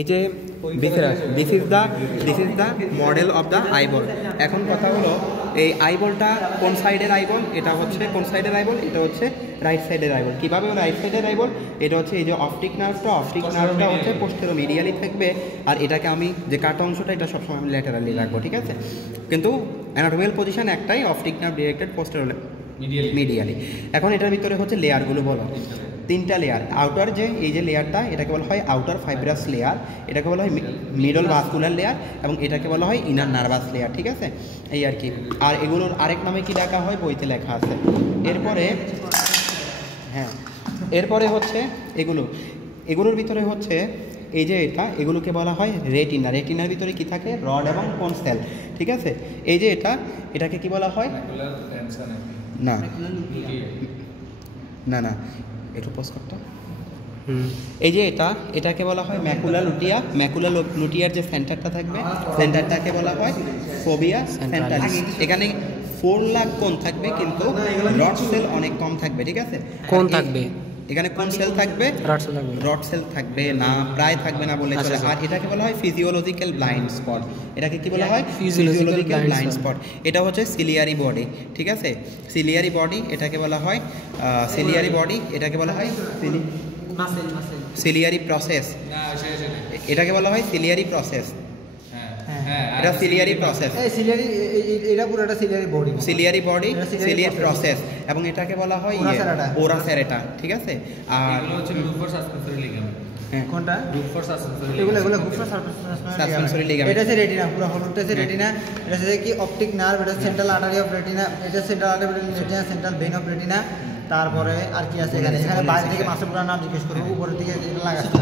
এই যে this is the model of the eyeball. এখন কথা হলো এই আইবলটা কোন সাইডের আইবল, এটা হচ্ছে কোন সাইডের আইবল, এটা হচ্ছে রাইট সাইডের আইবল। কীভাবে রাইট সাইডের আইবল, এটা হচ্ছে এই যে অপটিক নার্ভটা হচ্ছে পোস্টেরোমিডিয়ালি থাকবে, আর এটাকে আমি যে কাটা অংশটা এটা সবসময় আমি ল্যাটারালি রাখবো, ঠিক আছে। কিন্তু অ্যানাটোমিক্যাল পজিশন একটাই, অপটিক নার্ভ ডিরেক্টেড পোস্টেরোমিডিয়ালি। এখন এটার ভিতরে হচ্ছে লেয়ারগুলো বলো, তিনটা লেয়ার। আউটার যে এই যে লেয়ারটা, এটাকে বলা হয় আউটার ফাইব্রাস লেয়ার, এটাকে বলা হয় মিডল ভাস্কুলার লেয়ার, এবং এটাকে বলা হয় ইনার নার্ভাস লেয়ার, ঠিক আছে। এই আর কি। আর এগুলোর আরেক নামে কি ডাকা হয় বইতে লেখা আছে। এরপরে হচ্ছে এগুলোর ভিতরে হচ্ছে এই যে এগুলোকে বলা হয় রেটিনা। রেটিনার ভিতরে কি থাকে, রড এবং কোন সেল, ঠিক আছে। এই যে এটাকে কি বলা হয়, না একটু পোস্ট করতে। এই যে এটাকে বলা হয় ম্যাকুলা লুটিয়া। ম্যাকুলা লুটিয়ার যে সেন্টারটা থাকবে, সেন্টারটাকে বলা হয় ফোবিয়া সেন্টারিস। এখানে 4 লাখ কোণ থাকবে, কিন্তু রড সেল অনেক কম থাকবে, ঠিক আছে। কোণ থাকবে এখানে কোন সেল থাকবে, রড সেল থাকবে না, প্রায় থাকবে না বলে চলে। আর এটাকে বলা হয় ফিজিওলজিক্যাল ব্লাইন্ড স্পট। এটাকে কি বলা হয়, ফিজিওলজিক্যাল ব্লাইন্ড স্পট। এটা হচ্ছে সিলিয়ারি বডি, ঠিক আছে। সিলিয়ারি বডি এটাকে বলা হয় সিলিয়ারি প্রসেস। এটাকে বলা হয় সিলিয়ারি প্রসেস। এটা ciliary process, ciliary body, ciliary process, এবং এটাকে বলা হয় ওরা সেরেটা, ঠিক আছে। আর কোনটা সাসপেন্সরি লিগামেন্ট, এটা হচ্ছে রেটিনা, পুরো হলুদটা হচ্ছে রেটিনা। এটা হচ্ছে কি অপটিক নার্ভ, এটা সেন্ট্রাল আর্টারি অফ রেটিনা, এটা central artery of retina, central vein of retina. তারপরে আর কি আছে এখানে বাইরে থেকে মাসের পুরো নাম জিজ্ঞেস করবো, উপরের দিকে লাগাচ্ছে।